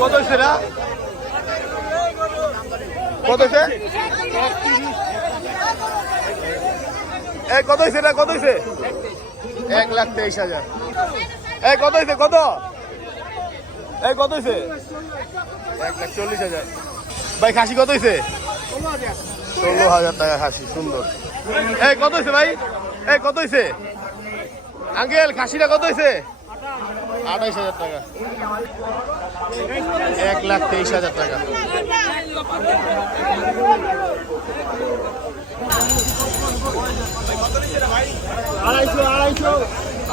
কত হয়েছে না? কত হয়েছে? কত হয়েছে না? কত হয়েছে? 1,23,000। কত হয়েছে? কত? কত হয়েছে? 1,40,000। ভাই খাসি কত হয়েছে? 16,000 টাকা খাসি, সুন্দর। কত হয়েছে ভাই? কত হয়েছে আঙ্কেল? খাসিটা কত হয়েছে? 28,000 টাকা। 1,23,000 টাকা।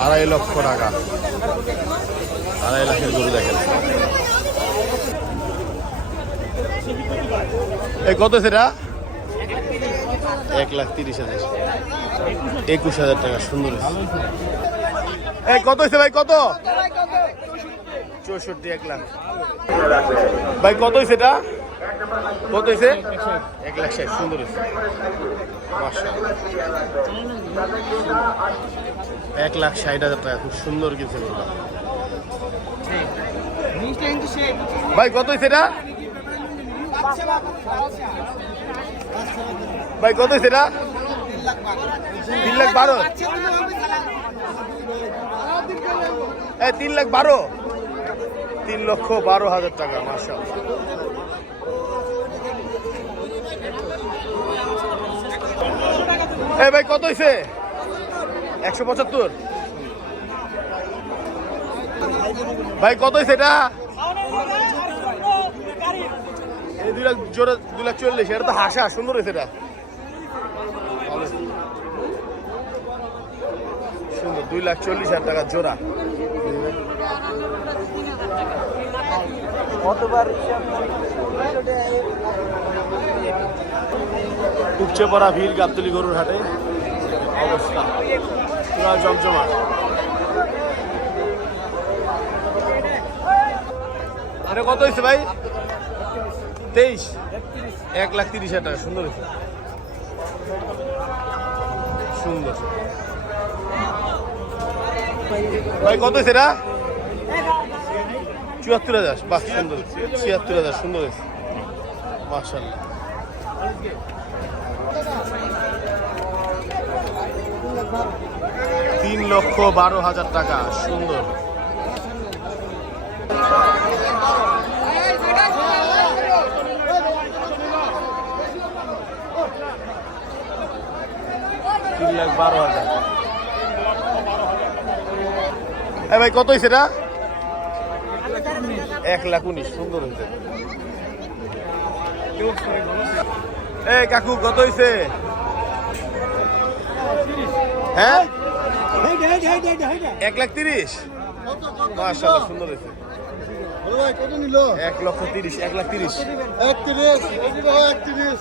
আড়াই লক্ষ টাকা। 2.5 লাখের গরু দেখেন। কত সেটা? 1,30,000। 21,000 টাকা, সুন্দর। কত হয়েছে ভাই? কত? 64, 1 লাখ। ভাই কত হয়েছে এটা? কত হয়েছে? 1,60,000, সুন্দর হয়েছে। 1,60,000 টাকা, খুব সুন্দর কিছু। ভাই কত হয়েছে এটা? ভাই কত হয়েছে এটা? 3,12,000। 3,12,000। 3,12,000 টাকা, মাশাআল্লাহ। ভাই কত হয়েছে? 175। ভাই কত হয়েছে এটা? 2 লাখ জোড়া, 2,40,000। এটা তো হাসা, সুন্দর হয়েছে এটা, সুন্দর। 2,40,000 টাকা জোড়া। উপচে পড়া ভিড় গাবতলী গরুর হাটে, অবস্থা পুরা জমজমাট। এটা কত হয়েছে ভাই? 23। 1,30,000 টাকা, সুন্দর হয়েছে, সুন্দর। ভাই কত হয়েছে এটা? 74,000। বাহ, সুন্দর। 76,000, সুন্দর হয়েছে, মাশাআল্লাহ। $3,12,000 টাকা, সুন্দর। $3,12,000। ভাই কত হয়েছে এটা? 1,19,000, সুন্দর হয়েছে। কাকু কত হয়েছে? হ্যাঁ, 1,30,000। মাশাআল্লাহ, সুন্দর হয়েছে। 1,30,000। 1,30,000। 31।